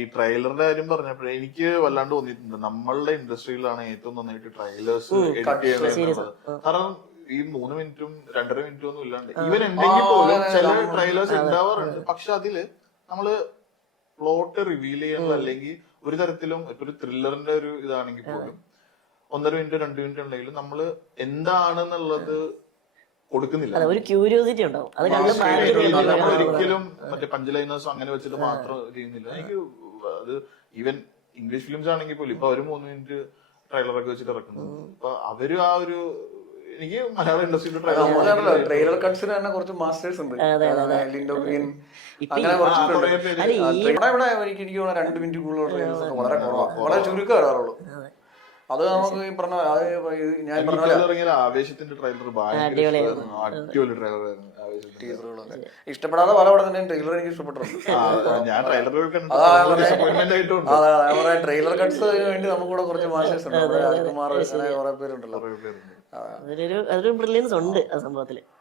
ഈ ട്രെയിലറിന്റെ കാര്യം പറഞ്ഞപ്പോഴേ എനിക്ക് വല്ലാണ്ട് തോന്നിയിട്ടുണ്ട് നമ്മളുടെ ഇൻഡസ്ട്രിയിലാണ് ഏറ്റവും നന്നായിട്ട് ട്രെയിലേഴ്സ് എഡിറ്റ് ചെയ്യുന്നത്. കാരണം ഈ 3 മിനിറ്റും 2.5 മിനിറ്റും ഒന്നും ഇല്ലാണ്ട് ഈവൻ ഉണ്ടെങ്കിൽ പോലും ചില ട്രെയിലേഴ്സ് ഉണ്ടാവാറുണ്ട്. പക്ഷെ അതില് നമ്മള് പ്ലോട്ട് റിവീൽ ചെയ്യുന്നത് അല്ലെങ്കിൽ ഒരു തരത്തിലും ഇപ്പൊ ഒരു ത്രില്ലറിന്റെ ഒരു ഇതാണെങ്കിൽ പോലും 1.5 മിനിറ്റ് 2 മിനിറ്റ് ഉണ്ടെങ്കിലും നമ്മള് എന്താണെന്നുള്ളത് കൊടുക്കുന്നില്ല. ഒരു ക്യൂരിയോസിറ്റി ഉണ്ടാവും. അത് നമ്മൾ ഒരിക്കലും മറ്റേ പഞ്ച് അങ്ങനെ വെച്ചിട്ട് മാത്രം ചെയ്യുന്നില്ല. എനിക്ക് അത് ഈവൻ ഇംഗ്ലീഷ് ഫിലിംസ് ആണെങ്കിൽ പോലും ഇപ്പൊ അവര് 3 മിനിറ്റ് ട്രെയിലറൊക്കെ വെച്ചിട്ട് ഇറക്കുന്നത്. അപ്പൊ അവര് ആ ഒരു എനിക്ക് മലയാള ഇൻഡസ്ട്രിയിൽ ട്രെയിലർ കട്ട്സിന് തന്നെ കുറച്ച് മാസ്റ്റേഴ്സ് ഉണ്ട്. ലിൻഡോ ഗ്രീൻ അങ്ങനെ ഇവിടെ എനിക്ക് 2 മിനിറ്റ് കൂടുതലുള്ള ട്രെയിലേഴ്സ് വളരെ കുറവാണ്, വളരെ ചുരുക്കം വരാറുള്ളൂ. അത് നമുക്ക് ഈ പറഞ്ഞ ഞാൻ പറഞ്ഞ ആവേശത്തിന്റെ ട്രെയിലർ അടിപൊളി ട്രെയിലറായിരുന്നു. ഇഷ്ടപ്പെടാതെ പല പടം തന്നെ ട്രെയിലർ എനിക്ക് ഇഷ്ടപ്പെട്ടിട്ടുണ്ട്. ഞാൻ ട്രെയിലർ കട്ട്സ് വേണ്ടി നമുക്കിവിടെ കുറച്ച് മാസ്റ്റേഴ്സ് ഉണ്ട്. രാജ്കുമാർ കുറെ പേരുണ്ടല്ലോ. അതൊരു ബ്രില്യൻസ് ഉണ്ട് ആ സംഭവത്തില്.